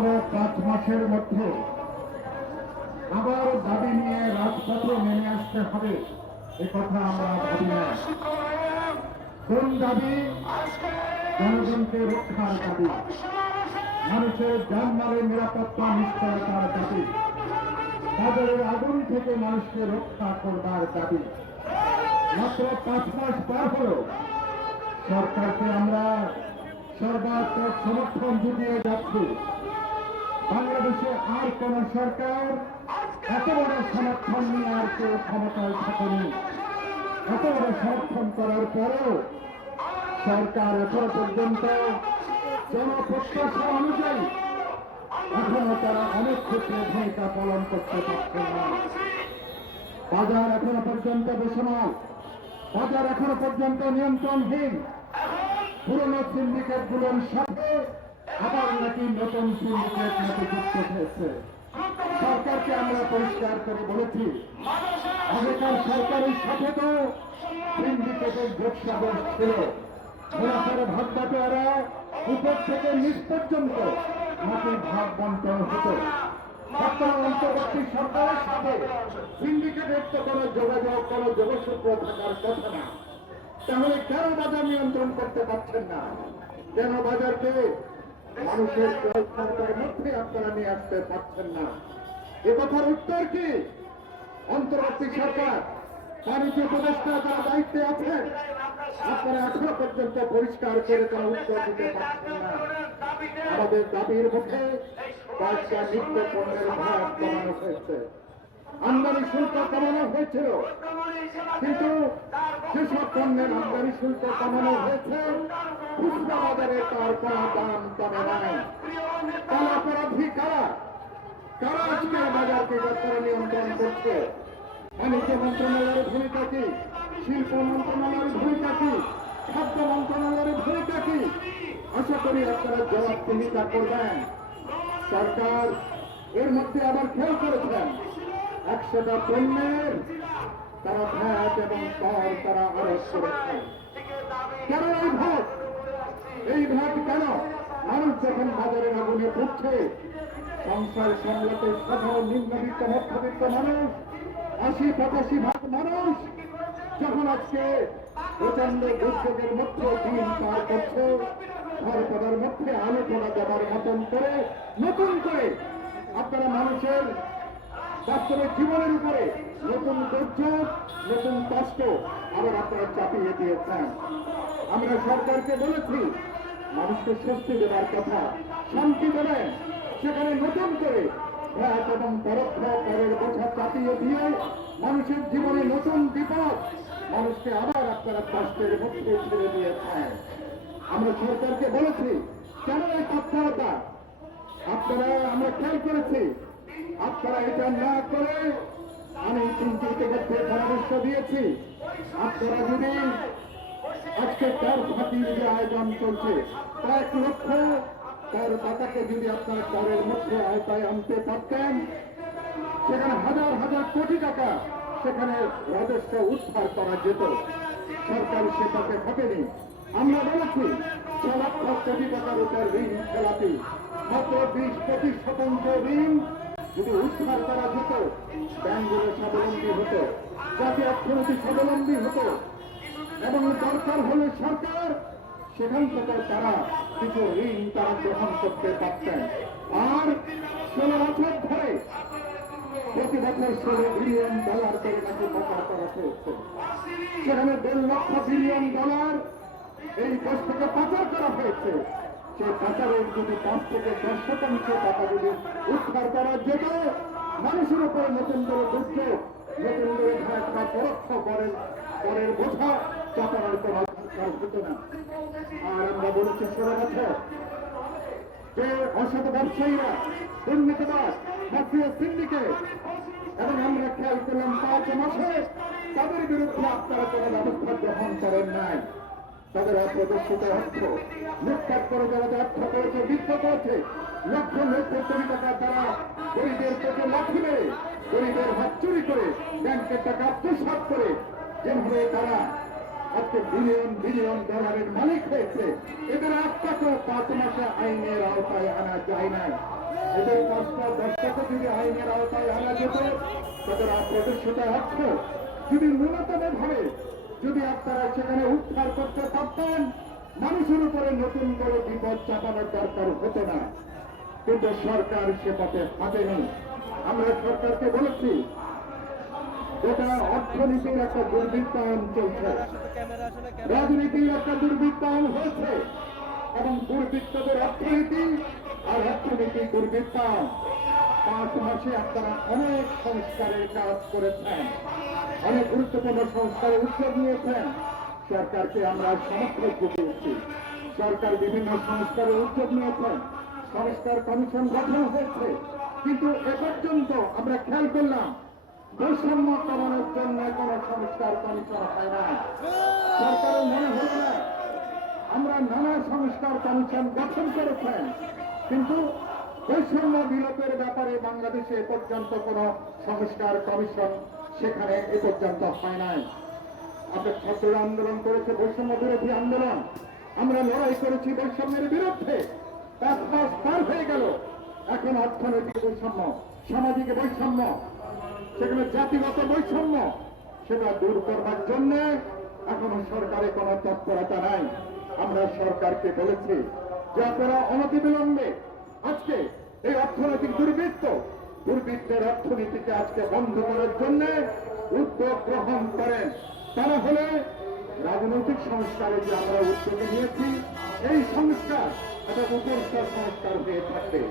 মাত্র পাঁচ মাসের মধ্যে আবার দাবি নিয়ে রাজপথে নেমে আসতে হবে। এ কথা আমরা ভাবি না। কোন দাবি? জনগণকে রক্ষার দাবি। মানুষের জানমালের নিরাপত্তা, নিশ্চয়তার দাবি। বাজারের আগুন থেকে মানুষকে রক্ষা করবার দাবি। মাত্র পাঁচ মাস পার হলো। সরকারকে আমরা সর্বাত্মক সমর্থন জুটিয়ে যাচ্ছি। বাংলাদেশে আর কোন সরকার এত বড় সমর্থন নিয়ে আর কেউ ক্ষমতায় থাকেনি। এত বড় সমর্থন করার পরেও সরকার এখনও পর্যন্ত জনপ্রত্যাশা অনুযায়ী এখনও তারা অনেক ক্ষেত্রে ভূমিকা পালন করতে পারছেন না। বাজার এখনও পর্যন্ত বেসমাল। বাজার এখনও পর্যন্ত নিয়ন্ত্রণহীন। পুরনো সিন্ডিকেটগুলোর সাথে আবার নাকি নতুন সিন্ডিকেট নাকি যুক্ত হয়েছে। সরকারকে আমরা পরিষ্কার করে বলেছি, আগেকার সরকারের সাথে তো সিন্ডিকেটের যোগসাদশ ছিল। মুনাফার ভাগ উপর থেকে নিচ পর্যন্ত নাকি ভাগ বন্টন হতো। বর্তমান অন্তর্বর্তী সরকারের সাথে সিন্ডিকেটের তো কোনো যোগাযোগ, কোনো যোগসূত্র থাকার কথা না। তাহলে কেন বাজার নিয়ন্ত্রণ করতে পারছেন না? কেন বাজারকে মানুষের ক্রয় মধ্যে আপনারা নিয়ে আসতে পারছেন না। এ কথার উত্তর কি? অন্তর্বর্তী সরকার, বাণিজ্য উপদেষ্টা যারা দায়িত্বে আছেন, আপনারা এখনও পর্যন্ত পরিষ্কার করে তারা উত্তর দিতে পারছেন না। আমাদের দাবির মুখে কয়েকটা নিত্য পণ্যের ভাগ কমানো হয়েছে। আমদানি শুল্ক কমানো হয়েছিল। কিন্তু যেসব পণ্যের আমদানি শুল্ক কমানো হয়েছে। খুচরা বাজারে তার কোনো দাম কমে নাই। তার অপরাধী কারা? কারা আজকে বাজারকে বছরে নিয়ন্ত্রণ করছে? বাণিজ্য মন্ত্রণালয়ের ভূমিকা কি? শিল্প মন্ত্রণালয়ের ভূমিকা কি? খাদ্য মন্ত্রণালয়ের ভূমিকা কি? আশা করি আপনারা জবাবদিহিতা করবেন। সরকার এর মধ্যে আবার খেয়াল করেছেন। একশোটা পণ্যের তারা ভ্যাট এবং কর তারা আরোপ করেছেন কেন এই ভ্যাট এই ভ্যাট কেন? মানুষ যখন বাজারের আগুনে পড়ছে, সংসার সামলাতে সাধারণ নিম্নবিত্ত, মধ্যবিত্ত মানুষ আশি পঁচাশি ভাগ মানুষ যখন আজকে প্রচণ্ড দুর্যোগের মধ্যে দিন পার করছে, ঘর পড়ার মধ্যে আলো তোলা দেওয়ার মতন করে, নতুন করে আপনারা মানুষের বাস্তবের জীবনের উপরে নতুন দুর্যোগ নতুন কষ্ট আবার আপনারা চাপিয়ে দিয়েছেন। আমরা সরকারকে বলেছি, মানুষকে স্বস্তি দেওয়ার কথা, শান্তি দেবেন। সেখানে নতুন করে ভ্যাট এবং পরোক্ষ করের বোঝা চাপিয়ে দিয়ে মানুষের জীবনে নতুন বিপদ মানুষকে আবার আপনারা কষ্টের মধ্যে ছেড়ে দিয়েছেন। আমরা সরকারকে বলেছি, কেন এই তৎপরতা? আপনারা, আমরা খেয়াল করেছি আপনারা এটা না করে আমি কিন্তু ইতিমধ্যে পরামর্শ দিয়েছি। আপনারা যদি আজকে কর ফাঁকির যে আয়োজন চলছে কয়েক লক্ষ কর দাতাকে যদি আপনারা করের মধ্যে আওতায় আনতে পারতেন, সেখানে হাজার হাজার কোটি টাকা সেখানে রাজস্ব উদ্ধার করা যেত। সরকার সেটাকে ঘটেনি আমরা বলেছি, ছ লক্ষ কোটি টাকার উপর ঋণ খেলাপি, মাত্র বিশ পঁচিশ শতাংশ ঋণ যদি উদ্ধার করা যেত ব্যাংকগুলো স্বাবলম্বী হতো, জাতীয় অর্থনীতি স্বাবলম্বী হতো, এবং দরকার হলে সরকার, সেখান থেকে তারা কিছু ঋণ তারা গ্রহণ করতে পারতেন। আর ষোলো বছর ধরে প্রতি বছর ষোলো বিলিয়ন ডলার করে নাকি পাচার করা হয়েছে সেখানে দেড় লক্ষ বিলিয়ন ডলার এই দেশ থেকে পাচার করা হয়েছে। সেই পাচারের যদি পাঁচ থেকে দশ শতাংশ টাকা যদি উদ্ধার করা যেত মানুষের উপরে নতুন করে দুর্যোগ নতুন করে বা পরোক্ষ করেন করের বোঝা চাপানোর কোনো হতো না। আর আমরা বলেছি ষোলো বছর যে অসৎ ব্যবসায়ীরা দুর্নীতিবাদ মাফিয়া সিন্ডিকেট, এবং আমরা খেয়াল করলাম পাঁচ মাসে তাদের বিরুদ্ধে আপনারা কোনো ব্যবস্থা গ্রহণ করেন তাদের অপ্রদর্শিত অর্থ লুটপাট করে যারা অর্থ করেছে, বৃদ্ধ করেছে, লক্ষ লক্ষ কোটি টাকা তারা গরিবের পেটে লাঠি মেরে, গরিবের হাত চুরি করে ব্যাংকের টাকা আত্মসাত করে যেভাবে তারা আজকে বিলিয়ন বিলিয়ন ডলারের মালিক হয়েছে, এদের আত্মাকে পাঁচ মাসে আইনের আওতায় আনা যায় নাই। এদের পাঁচটা দশটাকে যদি আইনের আওতায় আনা যেত, তাদের প্রদর্শিত অর্থ যদি ন্যূনতম ভাবে যদি আপনারা সেখানে উদ্ধার করতে পারতেন, মানুষের উপরে নতুন করে বিপদ চাপানোর দরকার হতো না। কিন্তু সরকার সে পথে হাঁটেনি আমরা সরকারকে বলেছি, এটা অর্থনীতির একটা দুর্বৃত্তায়ন চলছে। রাজনীতির একটা দুর্বৃত্তায়ন হয়েছে এবং দুর্বৃত্তদের অর্থনীতি আর অর্থনীতি দুর্বৃত্তায়ন। মাসে আপনারা অনেক সংস্কারের কাজ করেছেন। অনেক গুরুত্বপূর্ণ সংস্কারের উদ্যোগ নিয়েছেন। সরকারকে আমরা সমর্থন দিয়েছি সরকার বিভিন্ন সংস্কারের উদ্যোগ নিয়েছেন। সংস্কার কমিশন গঠন হয়েছে। কিন্তু এ পর্যন্ত আমরা খেয়াল করলাম, বৈষম্য কমানোর জন্য কোন সংস্কার কমিশন হয় না সরকারের মনে হল না, আমরা নানা সংস্কার কমিশন গঠন করেছেন। কিন্তু বৈষম্য বিলোপের ব্যাপারে বাংলাদেশে পর্যন্ত কোন সংস্কার, কমিশন সেখানে এ পর্যন্ত হয় নাই। আমাদের ছাত্ররা আন্দোলন করেছে, বৈষম্য বিরোধী আন্দোলন। আমরা লড়াই করেছি বৈষম্যের বিরুদ্ধে। পাঁচ মাস পার হয়ে গেল। এখন অর্থনৈতিক বৈষম্য, সামাজিক বৈষম্য, সেখানে জাতিগত বৈষম্য, সেটা দূর করবার জন্য এখনও সরকারের কোনো তৎপরতা নাই। আমরা সরকারকে বলেছি যে আপনারা অনতিবিলম্বে আজকে এই অর্থনৈতিক দুর্বৃত্ত, দুর্বৃত্তের অর্থনীতিকে আজকে বন্ধ করার জন্য উদ্যোগ গ্রহণ করেন। তারা হলে রাজনৈতিক সংস্কারে যে আমরা উদ্যোগ নিয়েছি, এই সংস্কার একটা উপরস্তর সংস্কার হয়ে থাকবে।